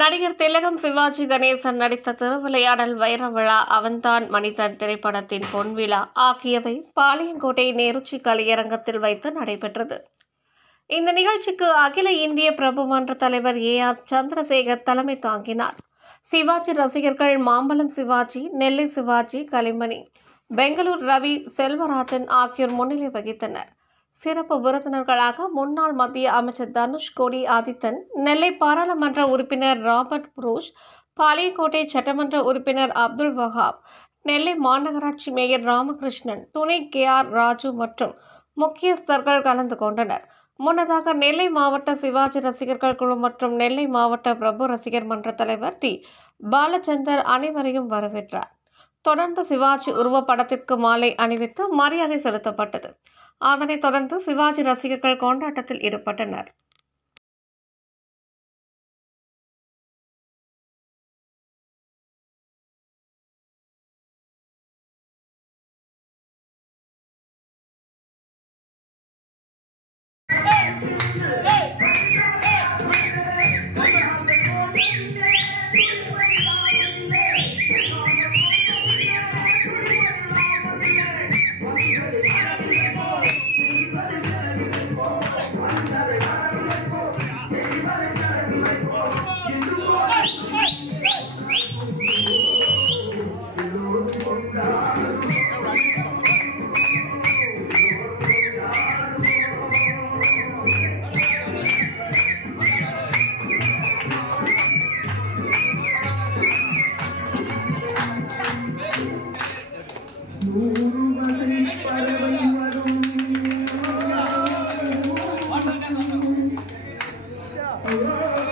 நடிகர் திலகம் சிவாஜி கணேசன் நடித்த திருவிளையாடல் வைர விழா, அவன்தான் மனிதன் திரைப்படத்தின் பொன்விழா ஆகியவை பாளையங்கோட்டை நேருச்சி கலையரங்கத்தில் வைத்து நடைபெற்றது. இந்த நிகழ்ச்சிக்கு அகில இந்திய பிரபு மன்ற தலைவர் AR சந்திரசேகர் தலைமை தாங்கினார். சிவாஜி ரசிகர்கள் மாம்பலம் சிவாஜி, நெல்லை சிவாஜி, கலிமணி, பெங்களூர் ரவி, செல்வராஜன் ஆகியோர் முன்னிலை வகித்தனர். சிறப்பு விருந்தினர்களாக முன்னாள் மத்திய அமைச்சர் தனுஷ்கோடி ஆதித்தன், நெல்லை பாராளுமன்ற உறுப்பினர் ராபர்ட் புரூஸ், பாளையங்கோட்டை சட்டமன்ற உறுப்பினர் அப்துல் வஹாப், நெல்லை மாநகராட்சி மேயர் ராமகிருஷ்ணன், துணை KR ராஜு மற்றும் முக்கியஸ்தர்கள் கலந்து கொண்டனர். முன்னதாக நெல்லை மாவட்ட சிவாஜி ரசிகர்கள் குழு மற்றும் நெல்லை மாவட்ட பிரபு ரசிகர் மன்ற தலைவர் T. பாலச்சந்தர் அனைவரையும் வரவேற்றார். தொடர்ந்து சிவாஜி உருவப்படத்திற்கு மாலை அணிவித்து மரியாதை செலுத்தப்பட்டது. அதனைத் தொடர்ந்து சிவாஜி ரசிகர்கள் கொண்டாட்டத்தில் ஈடுபட்டனர். Oh